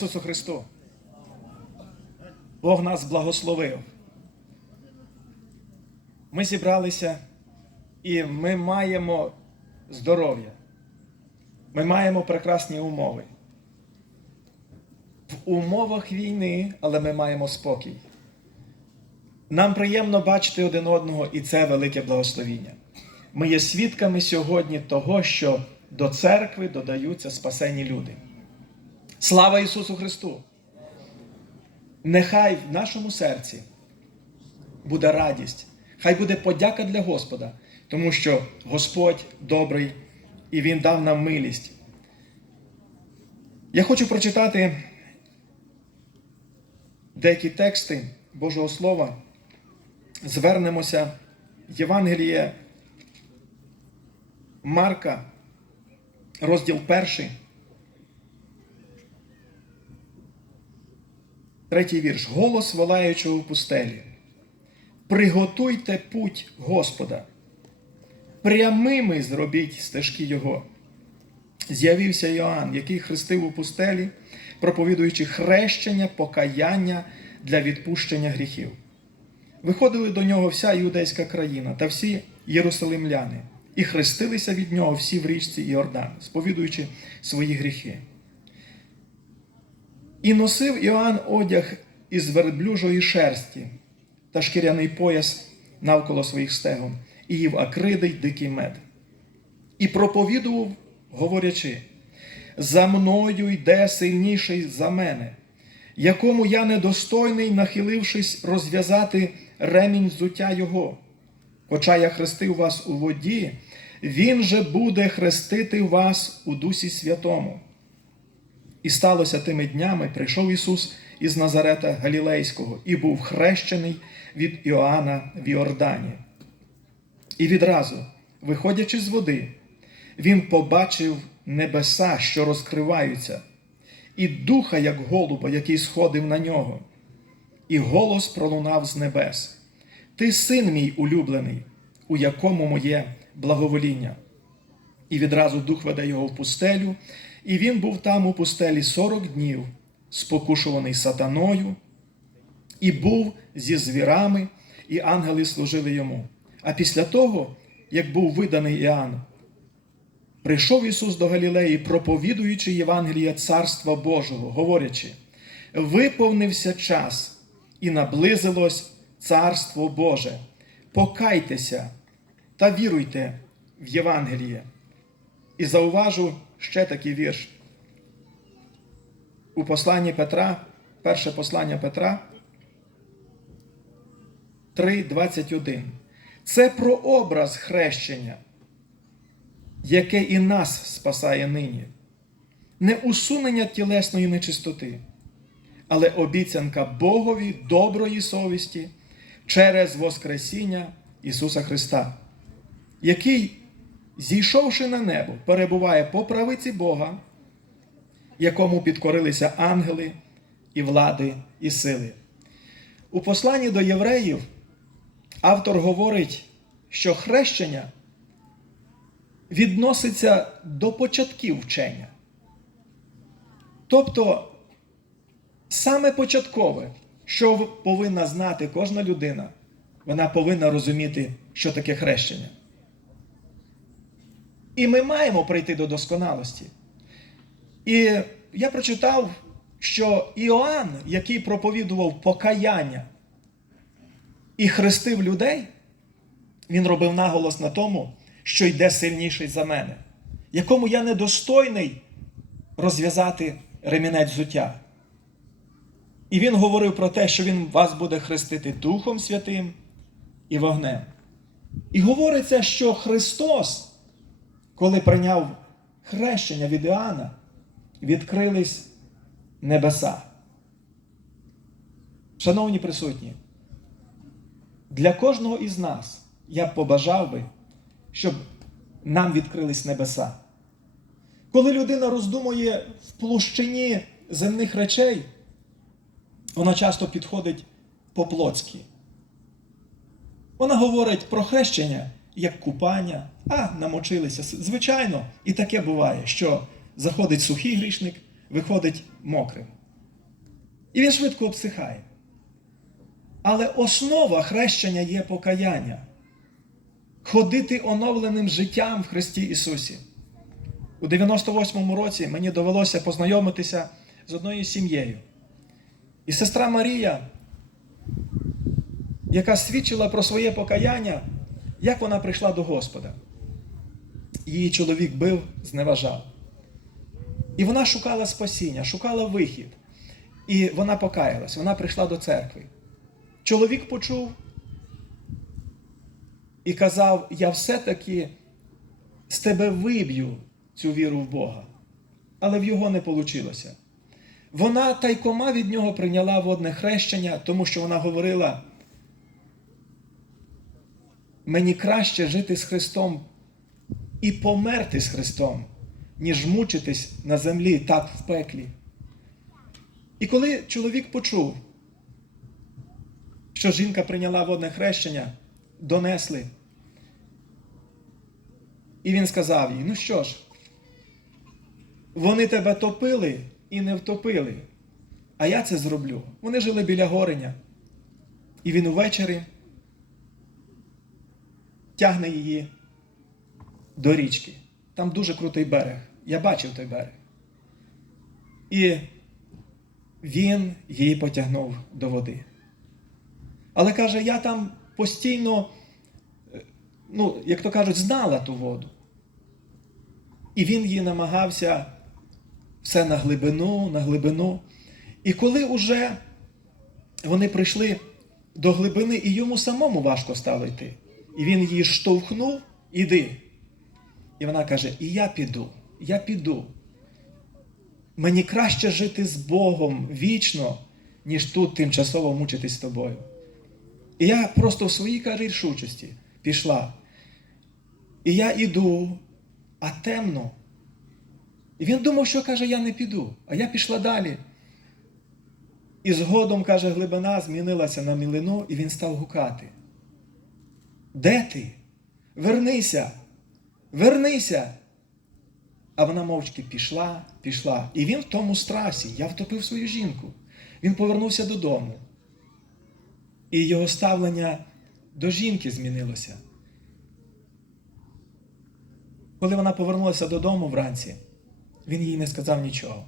Ісусу Христу. Бог нас благословив. Ми зібралися і ми маємо здоров'я. Ми маємо прекрасні умови. В умовах війни, але ми маємо спокій. Нам приємно бачити один одного, і це велике благословіння. Ми є свідками сьогодні того, що до церкви додаються спасені люди. Слава Ісусу Христу! Нехай в нашому серці буде радість, хай буде подяка для Господа, тому що Господь добрий і Він дав нам милість. Я хочу прочитати деякі тексти Божого Слова. Звернемося Євангеліє Марка, розділ перший. Третій вірш. Голос волаючого в пустелі. Приготуйте путь Господа. Прямими зробіть стежки Його. З'явився Йоанн, який хрестив у пустелі, проповідуючи хрещення, покаяння для відпущення гріхів. Виходили до нього вся іудейська країна та всі єрусалимляни, і хрестилися від нього всі в річці Іордан, сповідуючи свої гріхи. І носив Іоанн одяг із верблюжої шерсті та шкіряний пояс навколо своїх стегон, і їв акриди й дикий мед. І проповідував, говорячи: за мною йде сильніший за мене, якому я недостойний, нахилившись, розв'язати ремінь взуття його. Хоча я хрестив вас у воді, він же буде хрестити вас у Дусі Святому. І сталося тими днями, прийшов Ісус із Назарета Галілейського і був хрещений від Іоанна в Іордані. І відразу, виходячи з води, він побачив небеса, що розкриваються, і духа, як голуба, який сходив на нього. І голос пролунав з небес: Ти син мій улюблений, у якому моє благовоління. І відразу дух веде його в пустелю, і він був там у пустелі сорок днів, спокушуваний сатаною, і був зі звірами, і ангели служили йому. А після того, як був виданий Іоанн, прийшов Ісус до Галілеї, проповідуючи Євангелія Царства Божого, говорячи: виповнився час і наблизилось Царство Боже. Покайтеся та віруйте в Євангеліє. І зауважу ще такий вірш. У посланні Петра, перше послання Петра 3:21. Це про образ хрещення, яке і нас спасає нині. Не усунення тілесної нечистоти, але обіцянка Богові доброї совісті через Воскресіння Ісуса Христа, який зійшовши на небо, перебуває по правиці Бога, якому підкорилися ангели і влади і сили. У посланні до євреїв автор говорить, що хрещення відноситься до початків вчення. Тобто, саме початкове, що повинна знати кожна людина, вона повинна розуміти, що таке хрещення. І ми маємо прийти до досконалості. І я прочитав, що Іоанн, який проповідував покаяння і хрестив людей, він робив наголос на тому, що йде сильніший за мене, якому я недостойний розв'язати ремінець взуття. І він говорив про те, що він вас буде хрестити Духом Святим і вогнем. І говориться, що Христос коли прийняв хрещення від Іоанна, відкрились небеса. Шановні присутні, для кожного із нас я б побажав би, щоб нам відкрились небеса. Коли людина роздумує в площині земних речей, вона часто підходить по-плотськи. Вона говорить про хрещення як купання, а намочилися. Звичайно, і таке буває, що заходить сухий грішник, виходить мокрим. І він швидко обсихає. Але основа хрещення є покаяння. Ходити оновленим життям в Христі Ісусі. У 98-му році мені довелося познайомитися з однією сім'єю. І сестра Марія, яка свідчила про своє покаяння, як вона прийшла до Господа. Її чоловік бив, зневажав. І вона шукала спасіння, шукала вихід. І вона покаялась, вона прийшла до церкви. Чоловік почув і казав: Я все-таки з тебе виб'ю цю віру в Бога. Але в його не вийшло. Вона тайкома від нього прийняла водне хрещення, тому що вона говорила: мені краще жити з Христом і померти з Христом, ніж мучитись на землі так в пеклі. І коли чоловік почув, що жінка прийняла водне хрещення, донесли. І він сказав їй: ну що ж, вони тебе топили і не втопили, а я це зроблю. Вони жили біля гореня. І він увечері тягне її до річки. Там дуже крутий берег. Я бачив той берег. І він її потягнув до води. Але каже, я там постійно, е, ну, як то кажуть, знала ту воду. І він її намагався все на глибину, на глибину. І коли уже вони прийшли до глибини, і йому самому важко стало йти. І він її штовхнув, іди. І вона каже: І я піду, я піду. Мені краще жити з Богом вічно, ніж тут тимчасово мучитись з тобою. І я просто в своїй каже, рішучості пішла. І я іду, а темно. І він думав, що каже, я не піду, а я пішла далі. І згодом, каже, глибина змінилася на мілину, і він став гукати. Де ти? Вернися, вернися. А вона мовчки пішла, пішла. І він в тому страсі. Я втопив свою жінку. Він повернувся додому. І його ставлення до жінки змінилося. Коли вона повернулася додому вранці, він їй не сказав нічого.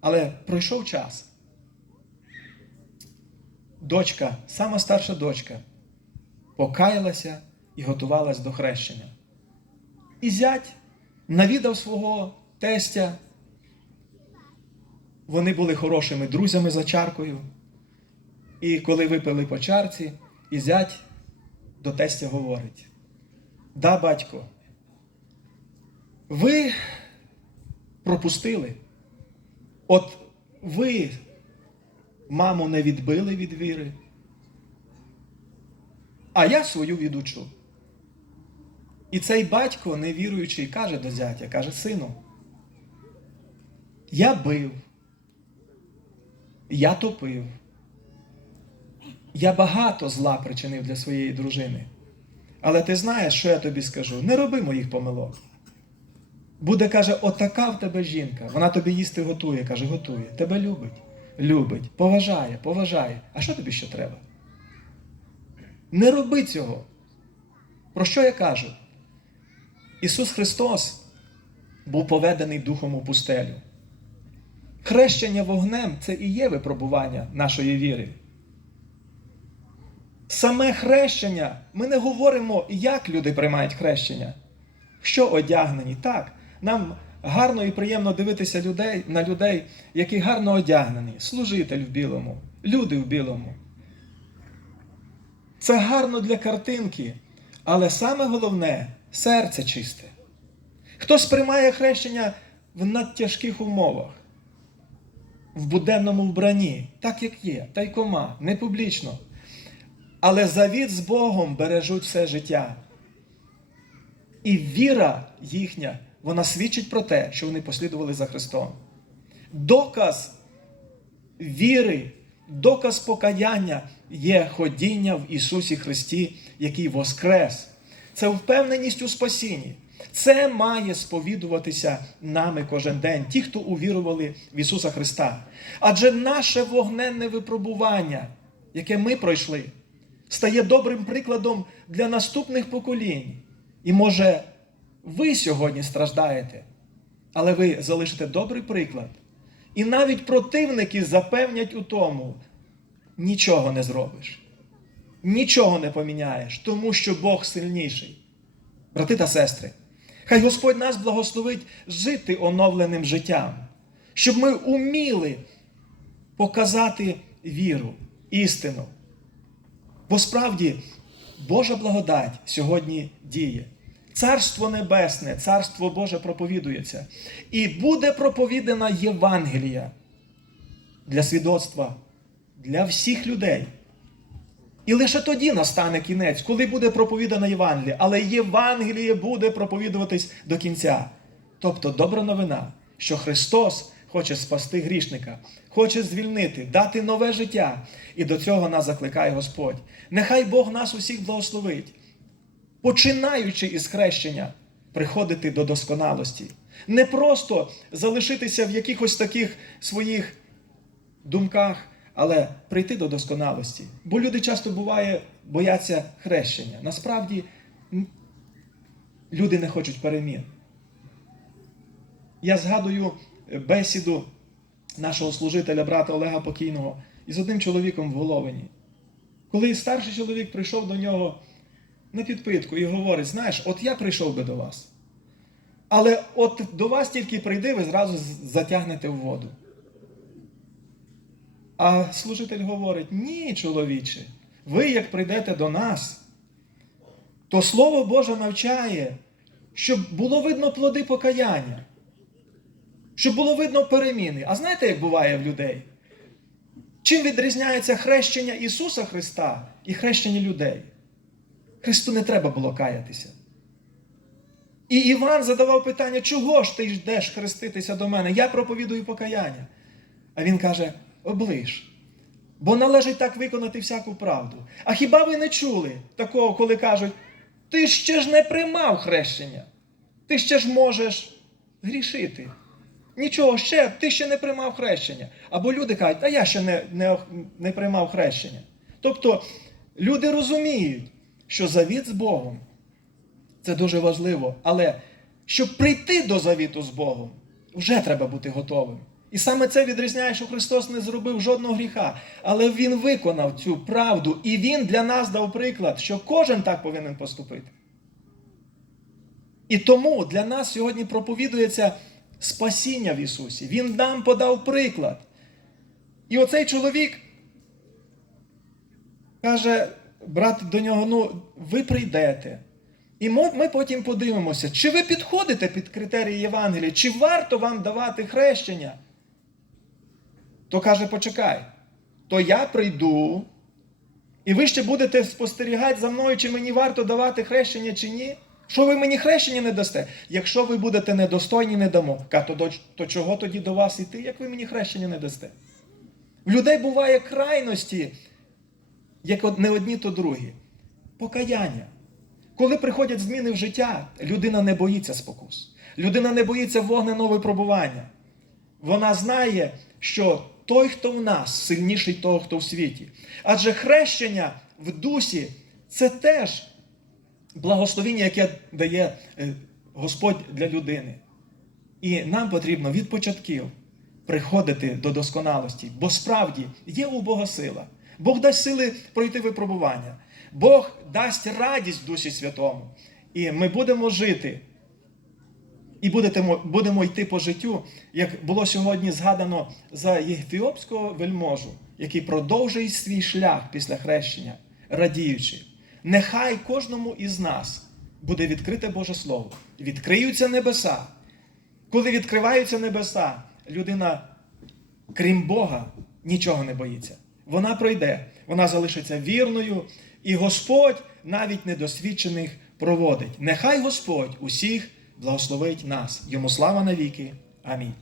Але пройшов час. Дочка, сама старша дочка, покаялася і готувалась до хрещення. І зять навідав свого тестя. Вони були хорошими друзями за чаркою. І коли випили по чарці, і зять до тестя говорить: Да, батько, ви пропустили. От ви маму не відбили від віри, а я свою відучу. І цей батько, невіруючий, каже до зятя, каже, сину, я бив, я топив, я багато зла причинив для своєї дружини. Але ти знаєш, що я тобі скажу? Не роби моїх помилок. Буде, каже, отака в тебе жінка. Вона тобі їсти готує, каже, готує. Тебе любить, любить, поважає, поважає. А що тобі ще треба? Не роби цього. Про що я кажу? Ісус Христос був поведений Духом у пустелю. Хрещення вогнем це і є випробування нашої віри. Саме хрещення, ми не говоримо, як люди приймають хрещення. Що одягнені? Так, нам гарно і приємно дивитися людей, на людей, які гарно одягнені, служитель в білому, люди в білому. Це гарно для картинки, але саме головне серце чисте. Хтось приймає хрещення в надтяжких умовах, в буденному вбранні, так як є, тайкома, не публічно. Але завіт з Богом бережуть все життя. І віра їхня, вона свідчить про те, що вони послідували за Христом. Доказ віри, доказ покаяння є ходіння в Ісусі Христі, який воскрес. Це впевненість у спасінні. Це має сповідуватися нами кожен день, ті, хто увірували в Ісуса Христа. Адже наше вогненне випробування, яке ми пройшли, стає добрим прикладом для наступних поколінь. І може, ви сьогодні страждаєте, але ви залишите добрий приклад. І навіть противники запевнять у тому, нічого не зробиш, нічого не поміняєш, тому що Бог сильніший. Брати та сестри, хай Господь нас благословить жити оновленим життям, щоб ми уміли показати віру, істину. Бо справді Божа благодать сьогодні діє. Царство Небесне, Царство Боже проповідується. І буде проповідана Євангелія для свідоцтва, для всіх людей. І лише тоді настане кінець, коли буде проповідана Євангелія. Але Євангеліє буде проповідуватись до кінця. Тобто добра новина, що Христос хоче спасти грішника, хоче звільнити, дати нове життя. І до цього нас закликає Господь. Нехай Бог нас усіх благословить, починаючи із хрещення, приходити до досконалості. Не просто залишитися в якихось таких своїх думках, але прийти до досконалості. Бо люди часто буває, бояться хрещення. Насправді люди не хочуть перемін. Я згадую бесіду нашого служителя, брата Олега Покійного, із одним чоловіком в Головині. Коли старший чоловік прийшов до нього на підпитку і говорить: знаєш, от я прийшов би до вас. Але от до вас тільки прийди, ви зразу затягнете в воду. А служитель говорить: ні, чоловіче, ви як прийдете до нас, то Слово Боже навчає, щоб було видно плоди покаяння, щоб було видно переміни. А знаєте, як буває в людей? Чим відрізняється хрещення Ісуса Христа і хрещення людей? Христу не треба було каятися. І Іван задавав питання, чого ж ти йдеш хреститися до мене? Я проповідую покаяння. А він каже: оближ. Бо належить так виконати всяку правду. А хіба ви не чули такого, коли кажуть, ти ще ж не приймав хрещення, ти ще ж можеш грішити. Нічого ще, ти ще не приймав хрещення. Або люди кажуть, а я ще не, не, не приймав хрещення. Тобто люди розуміють, що завіт з Богом це дуже важливо. Але щоб прийти до завіту з Богом, вже треба бути готовим. І саме це відрізняє, що Христос не зробив жодного гріха, але Він виконав цю правду, і Він для нас дав приклад, що кожен так повинен поступити. І тому для нас сьогодні проповідується спасіння в Ісусі. Він нам подав приклад. І оцей чоловік каже, брат до нього: ну, ви прийдете. І ми потім подивимося, чи ви підходите під критерії Євангелія, чи варто вам давати хрещення. То каже, почекай, то я прийду, і ви ще будете спостерігати за мною, чи мені варто давати хрещення, чи ні. Що ви мені хрещення не дасте? Якщо ви будете недостойні, не дамо. Ка, то, то чого тоді до вас іти, як ви мені хрещення не дасте? В людей буває крайності, як не одні, то другі. Покаяння. Коли приходять зміни в життя, людина не боїться спокус. Людина не боїться вогненого випробування. Вона знає, що той, хто в нас, сильніший того, хто в світі. Адже хрещення в дусі це теж благословіння, яке дає е, Господь для людини. І нам потрібно від початків приходити до досконалості, бо справді є у Бога сила. Бог дасть сили пройти випробування. Бог дасть радість в Дусі Святому. І ми будемо жити. І будемо йти по життю, як було сьогодні згадано за єфіопського вельможу, який продовжує свій шлях після хрещення, радіючи. Нехай кожному із нас буде відкрите Боже Слово. Відкриються небеса. Коли відкриваються небеса, людина, крім Бога, нічого не боїться. Вона пройде, вона залишиться вірною, і Господь навіть недосвідчених проводить. Нехай Господь усіх благословить нас. Йому слава навіки. Амінь.